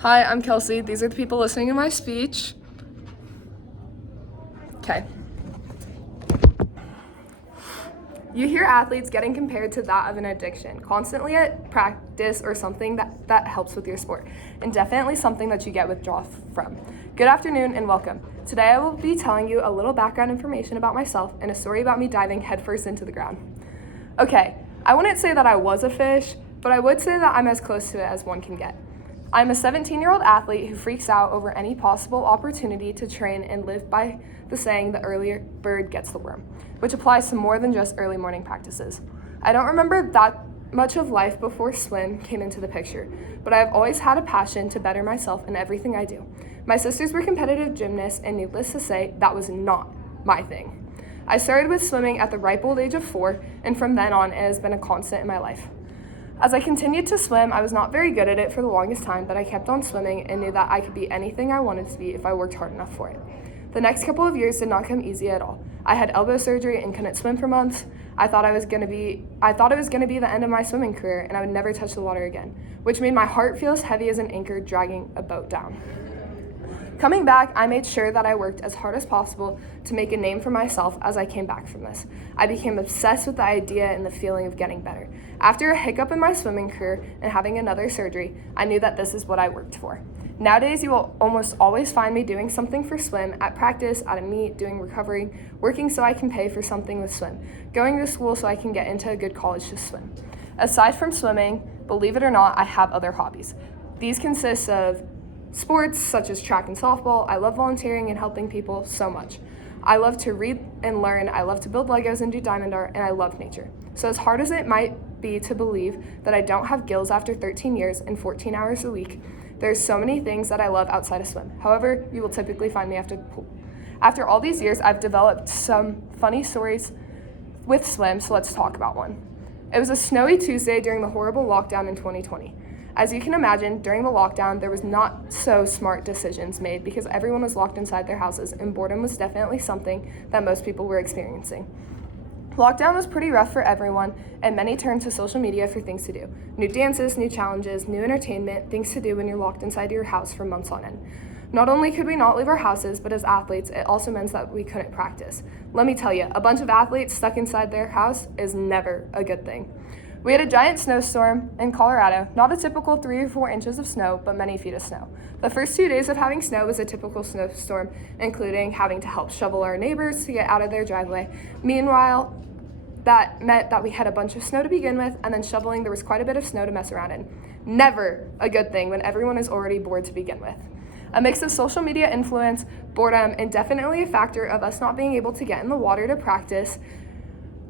Hi, I'm Kelsey. These are the people listening to my speech. Okay. You hear athletes getting compared to that of an addiction, constantly at practice or something that helps with your sport, and definitely something that you get withdrawal from. Good afternoon and welcome. Today I will be telling you a little background information about myself and a story about me diving headfirst into the ground. Okay, I wouldn't say that I was a fish, but I would say that I'm as close to it as one can get. I'm a 17-year-old athlete who freaks out over any possible opportunity to train and live by the saying, the earlier bird gets the worm, which applies to more than just early morning practices. I don't remember that much of life before swim came into the picture, but I have always had a passion to better myself in everything I do. My sisters were competitive gymnasts, and needless to say, that was not my thing. I started with swimming at the ripe old age of 4, and from then on, it has been a constant in my life. As I continued to swim, I was not very good at it for the longest time, but I kept on swimming and knew that I could be anything I wanted to be if I worked hard enough for it. The next couple of years did not come easy at all. I had elbow surgery and couldn't swim for months. I thought it was going to be the end of my swimming career and I would never touch the water again, which made my heart feel as heavy as an anchor dragging a boat down. Coming back, I made sure that I worked as hard as possible to make a name for myself as I came back from this. I became obsessed with the idea and the feeling of getting better. After a hiccup in my swimming career and having another surgery, I knew that this is what I worked for. Nowadays, you will almost always find me doing something for swim, at practice, at a meet, doing recovery, working so I can pay for something with swim, going to school so I can get into a good college to swim. Aside from swimming, believe it or not, I have other hobbies. These consist of sports such as track and softball. I love volunteering and helping people so much. I love to read and learn. I love to build Legos and do diamond art, and I love nature. So as hard as it might be to believe that I don't have gills after 13 years and 14 hours a week, there's so many things that I love outside of swim. However, you will typically find me after the pool. After all these years, I've developed some funny stories with swim, so let's talk about one. It was a snowy Tuesday during the horrible lockdown in 2020. As you can imagine, during the lockdown, there was not so smart decisions made because everyone was locked inside their houses, and boredom was definitely something that most people were experiencing. Lockdown was pretty rough for everyone, and many turned to social media for things to do. New dances, new challenges, new entertainment, things to do when you're locked inside your house for months on end. Not only could we not leave our houses, but as athletes, it also meant that we couldn't practice. Let me tell you, a bunch of athletes stuck inside their house is never a good thing. We had a giant snowstorm in Colorado, not a typical 3 or 4 inches of snow, but many feet of snow. The first 2 days of having snow was a typical snowstorm, including having to help shovel our neighbors to get out of their driveway. Meanwhile, that meant that we had a bunch of snow to begin with, and then shoveling, there was quite a bit of snow to mess around in. Never a good thing when everyone is already bored to begin with. A mix of social media influence, boredom, and definitely a factor of us not being able to get in the water to practice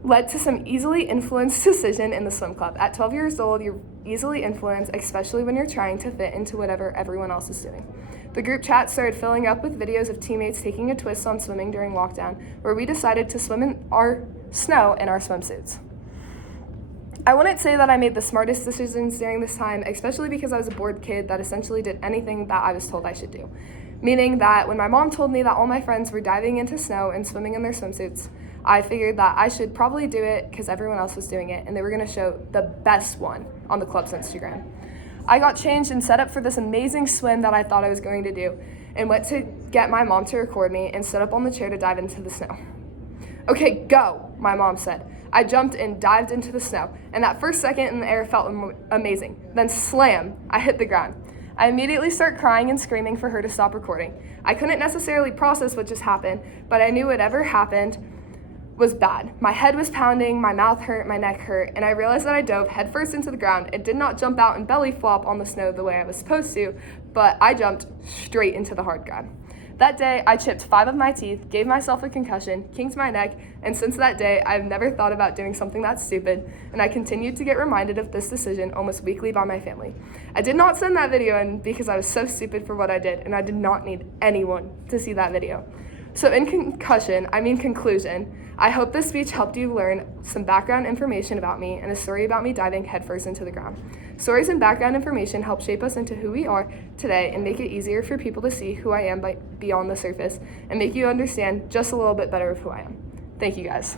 led to some easily influenced decision in the swim club. At 12 years old, you're easily influenced, especially when you're trying to fit into whatever everyone else is doing. The group chat started filling up with videos of teammates taking a twist on swimming during lockdown, where we decided to swim in our snow in our swimsuits. I wouldn't say that I made the smartest decisions during this time, especially because I was a bored kid that essentially did anything that I was told I should do. Meaning that when my mom told me that all my friends were diving into snow and swimming in their swimsuits, I figured that I should probably do it because everyone else was doing it and they were going to show the best one on the club's Instagram. I got changed and set up for this amazing swim that I thought I was going to do and went to get my mom to record me and stood up on the chair to dive into the snow. Okay, go, my mom said. I jumped and dived into the snow, and that first second in the air felt amazing. Then slam, I hit the ground. I immediately started crying and screaming for her to stop recording. I couldn't necessarily process what just happened, but I knew whatever happened was bad. My head was pounding, my mouth hurt, my neck hurt, and I realized that I dove headfirst into the ground and did not jump out and belly flop on the snow the way I was supposed to, but I jumped straight into the hard ground. That day, I chipped 5 of my teeth, gave myself a concussion, kinked my neck, and since that day, I've never thought about doing something that stupid, and I continued to get reminded of this decision almost weekly by my family. I did not send that video in because I was so stupid for what I did, and I did not need anyone to see that video. So in conclusion, I hope this speech helped you learn some background information about me and a story about me diving headfirst into the ground. Stories and background information help shape us into who we are today and make it easier for people to see who I am beyond the surface and make you understand just a little bit better of who I am. Thank you guys.